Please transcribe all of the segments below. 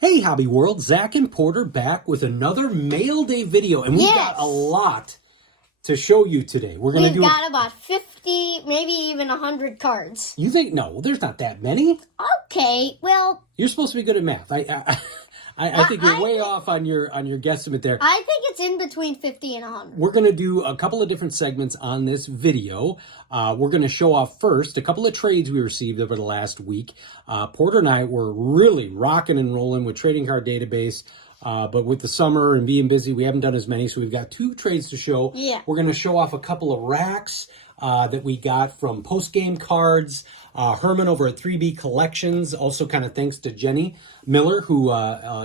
Hey, Hobby World, Zach and Porter back with another Mail Day video, and we've got a lot to show you today. We've got about 50, maybe even 100 cards. You think? No, there's not that many. Okay, well... You're supposed to be good at math. I think you're way off on your guesstimate there. I think it's in between 50 and 100. We're going to do a couple of different segments on this video. We're going to show off first a couple of trades we received over the last week. Porter and I were really rocking and rolling with Trading Card Database. But with the summer and being busy, we haven't done as many. So we've got 2 trades to show. Yeah. We're going to show off a couple of racks that we got from post-game cards. Herman over at 3B Collections, also kind of thanks to Jenny Miller, who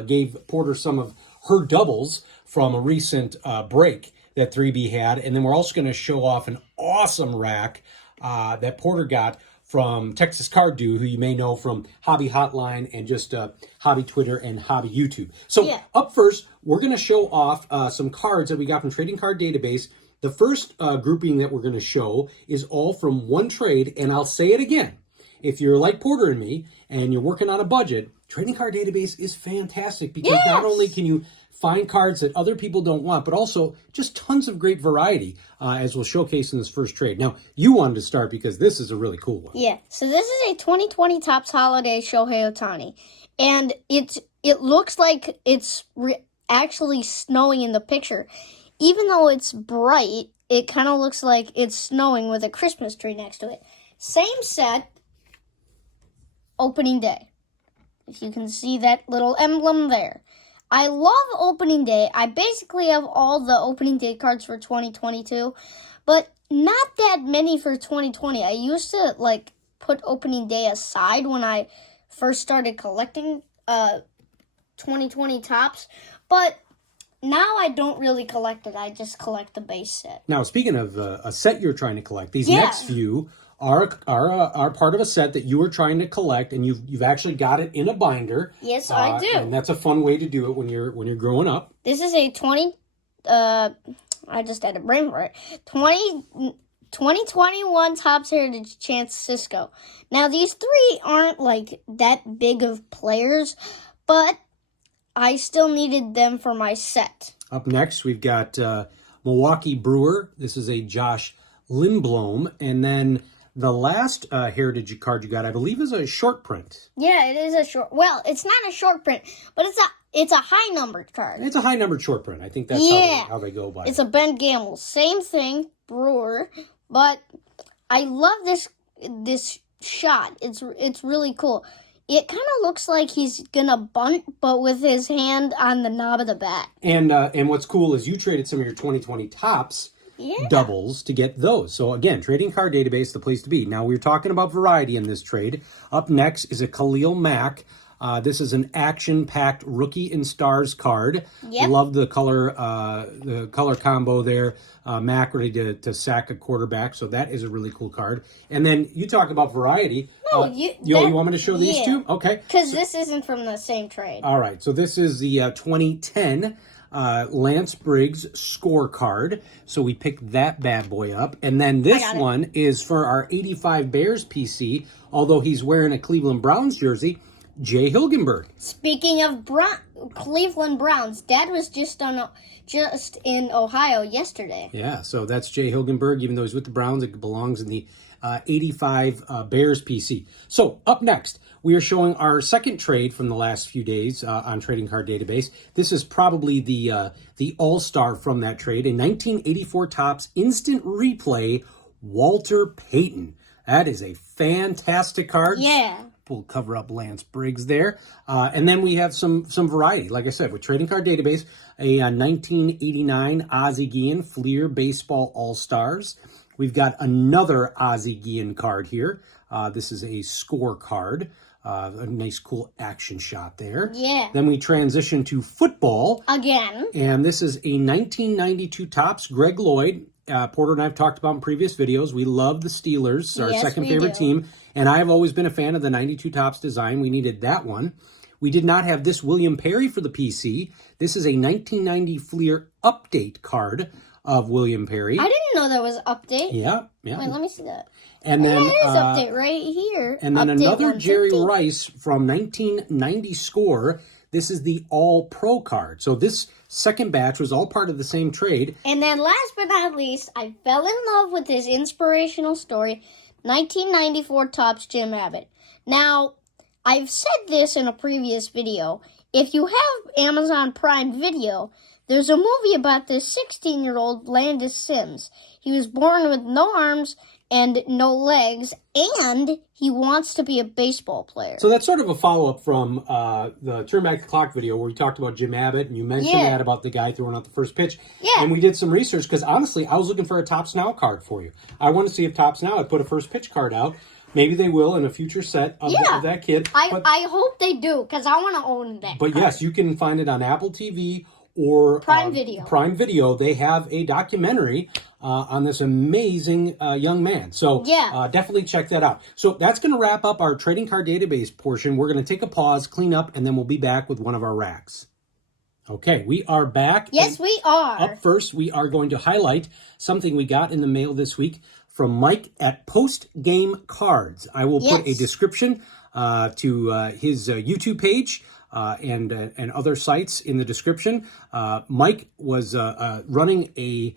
gave Porter some of her doubles from a recent break that 3B had. And then we're also going to show off an awesome rack that Porter got from Texas Card Do, who you may know from Hobby Hotline and just Hobby Twitter and Hobby YouTube. So up first, we're going to show off some cards that we got from Trading Card Database. The first grouping that we're going to show is all from one trade, and I'll say it again. If you're like Porter and me, and you're working on a budget, Trading Card Database is fantastic because not only can you find cards that other people don't want, but also just tons of great variety, as we'll showcase in this first trade. Now, you wanted to start because this is a really cool one. Yeah, so this is a 2020 Topps Holiday Shohei Ohtani, and it looks like it's actually snowing in the picture. Even though it's bright, it kind of looks like it's snowing with a Christmas tree next to it. Same set, opening day. If you can see that little emblem there. I love opening day. I basically have all the opening day cards for 2022, but not that many for 2020. I used to put opening day aside when I first started collecting 2020 Topps, but now I don't really collect it. I just collect the base set. Now, speaking of a set you're trying to collect, these next few are part of a set that you are trying to collect, and you've actually got it in a binder. Yes, I do. And that's a fun way to do it when you're growing up. This is a 20. I just had a brain for it. 2021 Topps Heritage Chance Cisco. Now, these 3 aren't that big of players, but I still needed them for my set. Up next, we've got Milwaukee Brewer. This is a Josh Lindblom. And then the last Heritage card you got, I believe, is a short print. Yeah, it is a short. Well, it's not a short print, but it's a high-numbered card. It's a high-numbered short print. I think that's how they go by it. It's a Ben Gamble. Same thing, Brewer. But I love this shot. It's really cool. It kind of looks like he's going to bunt, but with his hand on the knob of the bat. And what's cool is you traded some of your 2020 Topps doubles to get those. So, again, Trading Card Database, the place to be. Now, we're talking about variety in this trade. Up next is a Khalil Mack. This is an action-packed Rookie and Stars card. Yep. Love the color combo there. Mack ready to sack a quarterback, so that is a really cool card. And then you talk about variety. No, you want me to show these two? Okay. Because this isn't from the same trade. All right, so this is the 2010 Lance Briggs scorecard. So we picked that bad boy up. And then this one is for our 85 Bears PC, although he's wearing a Cleveland Browns jersey, Jay Hilgenberg. Speaking of Cleveland Browns, Dad was just in Ohio yesterday. Yeah, so that's Jay Hilgenberg. Even though he's with the Browns, it belongs in the 85 Bears PC. So up next, we are showing our second trade from the last few days on Trading Card Database. This is probably the all-star from that trade. A 1984 Topps Instant Replay, Walter Payton. That is a fantastic card. Yeah. We'll cover up Lance Briggs there. And then we have some variety. Like I said, with Trading Card Database, a 1989 Ozzie Guillen Fleer Baseball All-Stars. We've got another Ozzie Guillen card here. This is a score card. A nice, cool action shot there. Yeah. Then we transition to football. Again. And this is a 1992 Topps Greg Lloyd. Porter and I have talked about in previous videos. We love the Steelers, our second favorite team. And I have always been a fan of the 92 Topps design. We needed that one. We did not have this William Perry for the PC. This is a 1990 Fleer update card. of William Perry. I didn't know there was an update. Yeah, yeah. Wait, let me see that. And then There's update right here. and then Update another 150. Jerry Rice from 1990 score. This is the All Pro card. So this second batch was all part of the same trade. And then last but not least, I fell in love with this inspirational story, 1994 Topps Jim Abbott. Now, I've said this in a previous video. If you have Amazon Prime Video, there's a movie about this 16-year-old Landis Sims. He was born with no arms and no legs, and he wants to be a baseball player. So that's sort of a follow-up from the Turn Back the Clock video where we talked about Jim Abbott, and you mentioned that about the guy throwing out the first pitch. Yeah. And we did some research, because honestly, I was looking for a Topps Now card for you. I want to see if Topps Now had put a first pitch card out. Maybe they will in a future set of, of that kid. I hope they do, because I want to own that But card. yes, you can find it on Apple TV or Prime Video. Prime Video. They have a documentary on this amazing young man. So definitely check that out. So that's going to wrap up our trading card database portion. We're going to take a pause, clean up, and then we'll be back with one of our racks. Okay, we are back. Yes, we are. Up first, we are going to highlight something we got in the mail this week from Mike at Post Game Cards. I will put a description to his YouTube page and other sites in the description. Mike was running a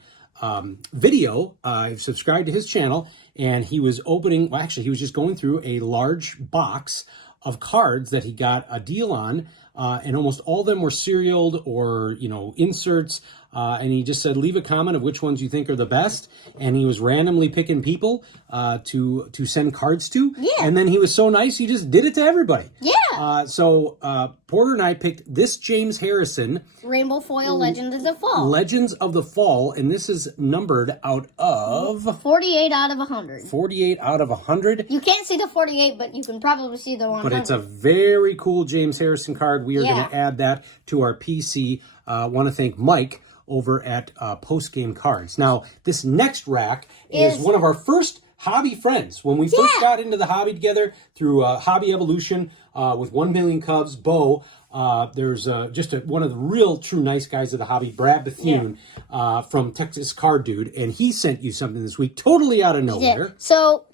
video. I've subscribed to his channel, and he was opening, well, actually, he was just going through a large box of cards that he got a deal on, and almost all of them were serialed or, inserts. And he just said, leave a comment of which ones you think are the best. And he was randomly picking people to send cards to. Yeah. And then he was so nice, he just did it to everybody. Yeah. So Porter and I picked this James Harrison. Rainbow Foil Legends of the Fall. Legends of the Fall. And this is numbered out of 48 out of 100. 48 out of 100. You can't see the 48, but you can probably see the 100. But it's a very cool James Harrison card. We are going to add that to our PC. Want to thank Mike over at Post Game Cards. Now, this next rack is one of our first hobby friends. When we first got into the hobby together through Hobby Evolution with 1 Million Cubs, Bo, there's just one of the real true nice guys of the hobby, Brad Bethune from Texas Card Dude, and he sent you something this week totally out of nowhere. So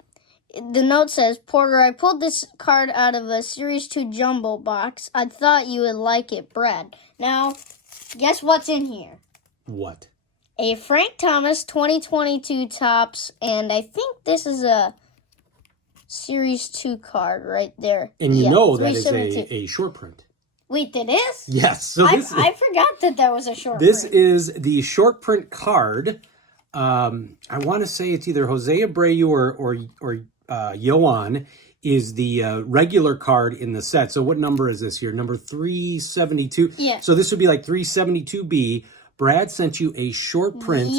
the note says, Porter, I pulled this card out of a Series 2 jumbo box. I thought you would like it, Brad. Now, guess what's in here? What? A Frank Thomas 2022 Topps, and I think this is a Series 2 card right there. And you know that is a short print. Wait, that is? Yes. So I forgot that was a short print. This is the short print card. I want to say it's either Jose Abreu or Yoan is the regular card in the set. So what number is this here? Number 372? Yeah. So this would be like 372B. Brad sent you a short print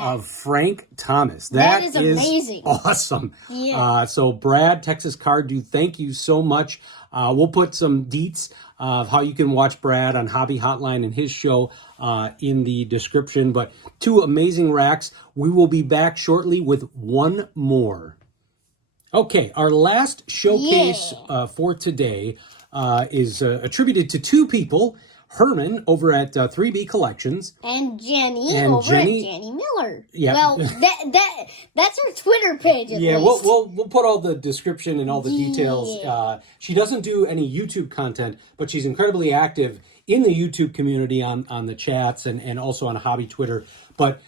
of Frank Thomas. That is amazing. Awesome. Yeah. So Brad, Texas Card Dude, thank you so much. We'll put some deets of how you can watch Brad on Hobby Hotline and his show in the description. But 2 amazing racks. We will be back shortly with one more. Okay, our last showcase for today is attributed to 2 people. Herman over at 3B Collections. And Jenny at Jenny Miller. Yeah. Well, that's her Twitter page at least. We'll put all the description and all the details. She doesn't do any YouTube content, but she's incredibly active in the YouTube community on the chats and also on Hobby Twitter. But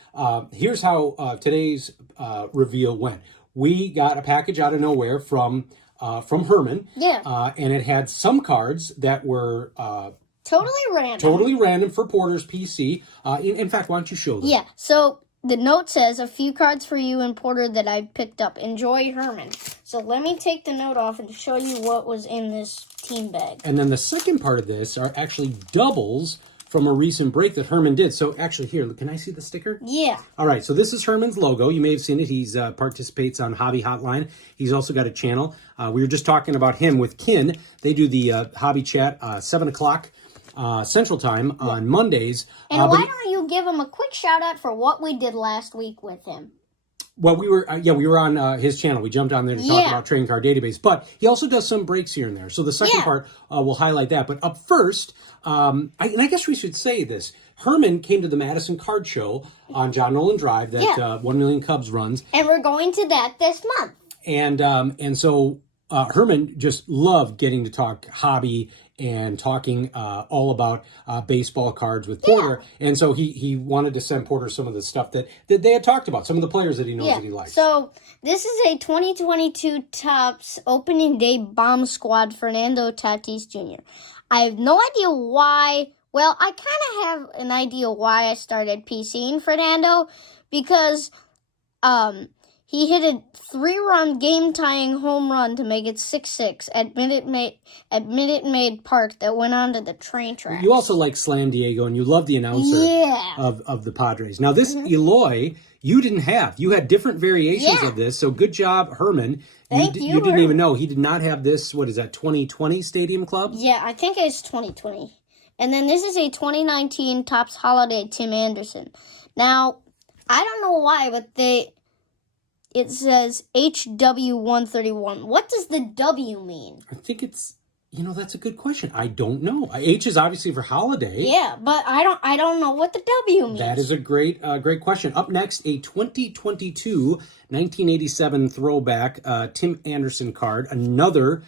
here's how today's reveal went. We got a package out of nowhere from Herman. Yeah. And it had some cards that were Totally random for Porter's PC. In fact, why don't you show them? Yeah, so the note says, a few cards for you and Porter that I picked up. Enjoy, Herman. So let me take the note off and show you what was in this team bag. And then the second part of this are actually doubles from a recent break that Herman did. So actually here, can I see the sticker? Yeah. All right, so this is Herman's logo. You may have seen it. He's participates on Hobby Hotline. He's also got a channel. We were just talking about him with Kin. They do the Hobby Chat 7 o'clock. Central Time on Mondays. And why don't you give him a quick shout out for what we did last week with him? Well, we were on his channel. We jumped on there to talk about trading card database, but he also does some breaks here and there. So the second part, we'll highlight that. But up first, and I guess we should say this. Herman came to the Madison Card Show on John Nolan Drive that 1 Million Cubs runs. And we're going to that this month. And so Herman just loved getting to talk hobby and talking all about baseball cards with Porter. And so he wanted to send Porter some of the stuff that they had talked about, some of the players that he knows that he likes. So this is a 2022 Topps opening day bomb squad Fernando Tatis Jr. I have no idea why. Well, I kind of have an idea why I started PCing Fernando, because he hit a 3-run game-tying home run to make it 6-6 at Minute Maid Park that went onto the train tracks. You also like Slam Diego, and you love the announcer of the Padres. Now, this Eloy, you didn't have. You had different variations of this, so good job, Herman. Thank you, You didn't even know. He did not have this, what is that, 2020 Stadium Club? Yeah, I think it's 2020. And then this is a 2019 Topps Holiday Tim Anderson. Now, I don't know why, but it says HW131. What does the W mean? I think it's, that's a good question. I don't know. H is obviously for holiday. Yeah, but I don't know what the W means. That is a great question. Up next, a 2022 1987 throwback Tim Anderson card. Another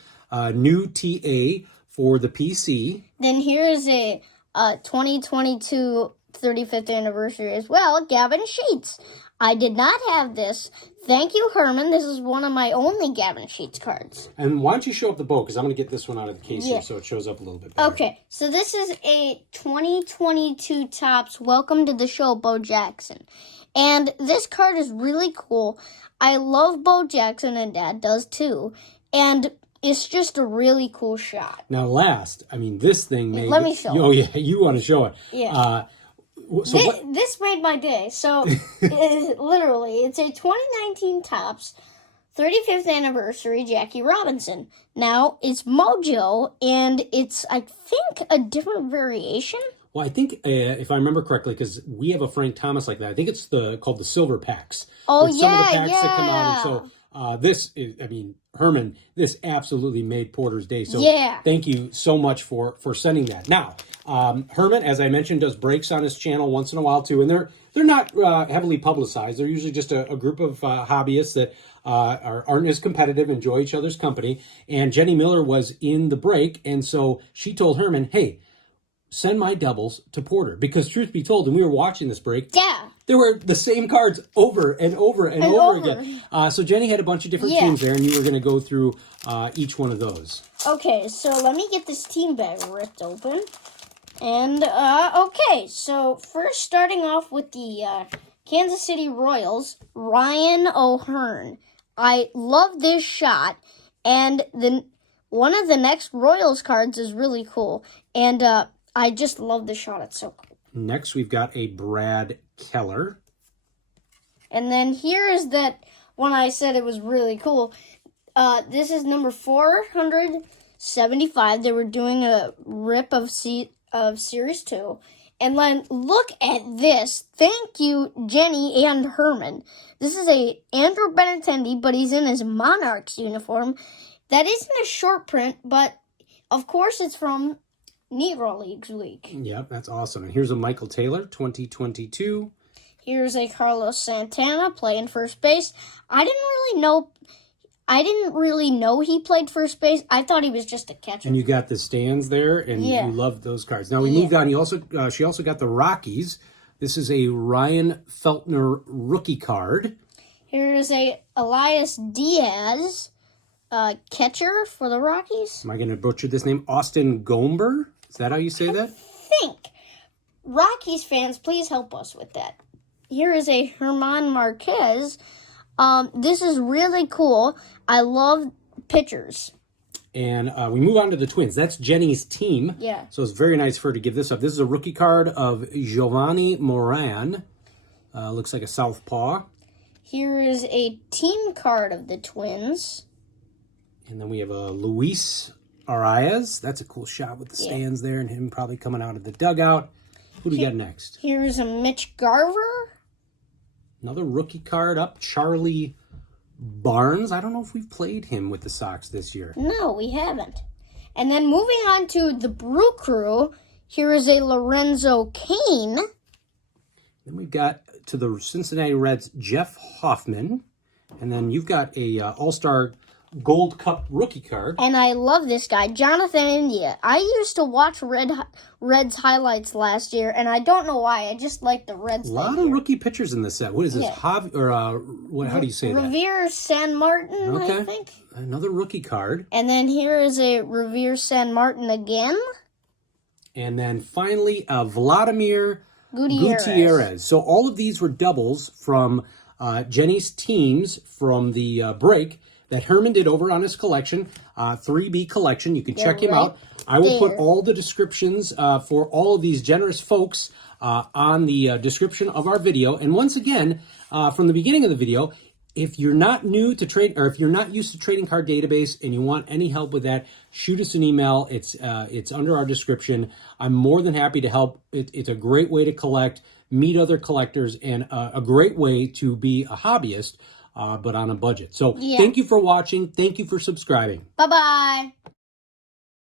new TA for the PC. Then here is a 2022 35th anniversary as well, Gavin Sheets. I did not have this. Thank you, Herman. This is one of my only Gavin Sheets cards. And why don't you show up the bow? Because I'm going to get this one out of the case here so it shows up a little bit better. Okay, so this is a 2022 Topps Welcome to the Show Bo Jackson. And this card is really cool. I love Bo Jackson, and Dad does too. And it's just a really cool shot. Now, this thing made... Let me show it. Oh, yeah, you want to show it. Yeah. This made my day. So, literally, it's a 2019 Topps 35th anniversary Jackie Robinson. Now, it's Mojo, and it's, I think, a different variation. Well, I think, if I remember correctly, because we have a Frank Thomas like that, I think it's called the Silver Packs. Oh, some of the packs that come out. And so, this is, Herman, this absolutely made Porter's day. So thank you so much for sending that. Now, Herman, as I mentioned, does breaks on his channel once in a while too, and they're not heavily publicized. They're usually just a group of hobbyists that aren't as competitive, enjoy each other's company. And Jenny Miller was in the break, and so she told Herman, hey, send my doubles to Porter. Because truth be told, when we were watching this break, there were the same cards over and over and over again. So Jenny had a bunch of different teams there, and you were going to go through each one of those. Okay, so let me get this team bag ripped open. And, okay, so first starting off with the Kansas City Royals, Ryan O'Hearn. I love this shot, and one of the next Royals cards is really cool. And I just love the shot. It's so cool. Next, we've got a Brad Keller. And then here is that one I said it was really cool. This is number 475. They were doing a rip of Series 2. And then look at this. Thank you, Jenny and Herman. This is a Andrew Benintendi, but he's in his Monarchs uniform. That isn't a short print, but of course it's from Negro Leagues Week. Yep, that's awesome. And here's a Michael Taylor, 2022. Here's a Carlos Santana playing first base. I didn't really know he played first base. I thought he was just a catcher. And you got the stands there, and you loved those cards. Now we moved on. She also got the Rockies. This is a Ryan Feltner rookie card. Here's a Elias Diaz catcher for the Rockies. Am I going to butcher this name? Austin Gomber? Is that how you say that? I think. Rockies fans, please help us with that. Here is a Herman Marquez. This is really cool. I love pitchers. And we move on to the Twins. That's Jenny's team. Yeah. So it's very nice for her to give this up. This is a rookie card of Giovanni Moran. Looks like a southpaw. Here is a team card of the Twins. And then we have a Luis Arias. That's a cool shot with the stands there and him probably coming out of the dugout. Who do we got next? Here's a Mitch Garver. Another rookie card up, Charlie Barnes. I don't know if we've played him with the Sox this year. No, we haven't. And then moving on to the Brew Crew, here is a Lorenzo Cain. Then we've got to the Cincinnati Reds, Jeff Hoffman. And then you've got a All-Star Gold Cup rookie card. And I love this guy, Jonathan India. I used to watch Reds highlights last year, and I don't know why. I just like the Reds. A lot of rookie pitchers in this set. What is this? Yeah. How do you say that? Revere San Martin, Okay. I think. Another rookie card. And then here is a Revere San Martin again. And then finally, Vladimir Gutierrez. So all of these were doubles from Jenny's teams from the break that Herman did over on his collection, 3B collection. You can check him out. I will put all the descriptions for all of these generous folks on the description of our video. And once again, from the beginning of the video, if you're not new to trade, or if you're not used to trading card database and you want any help with that, shoot us an email. It's under our description. I'm more than happy to help. It's a great way to collect, meet other collectors, and a great way to be a hobbyist, but on a budget. So thank you for watching. Thank you for subscribing. Bye-bye.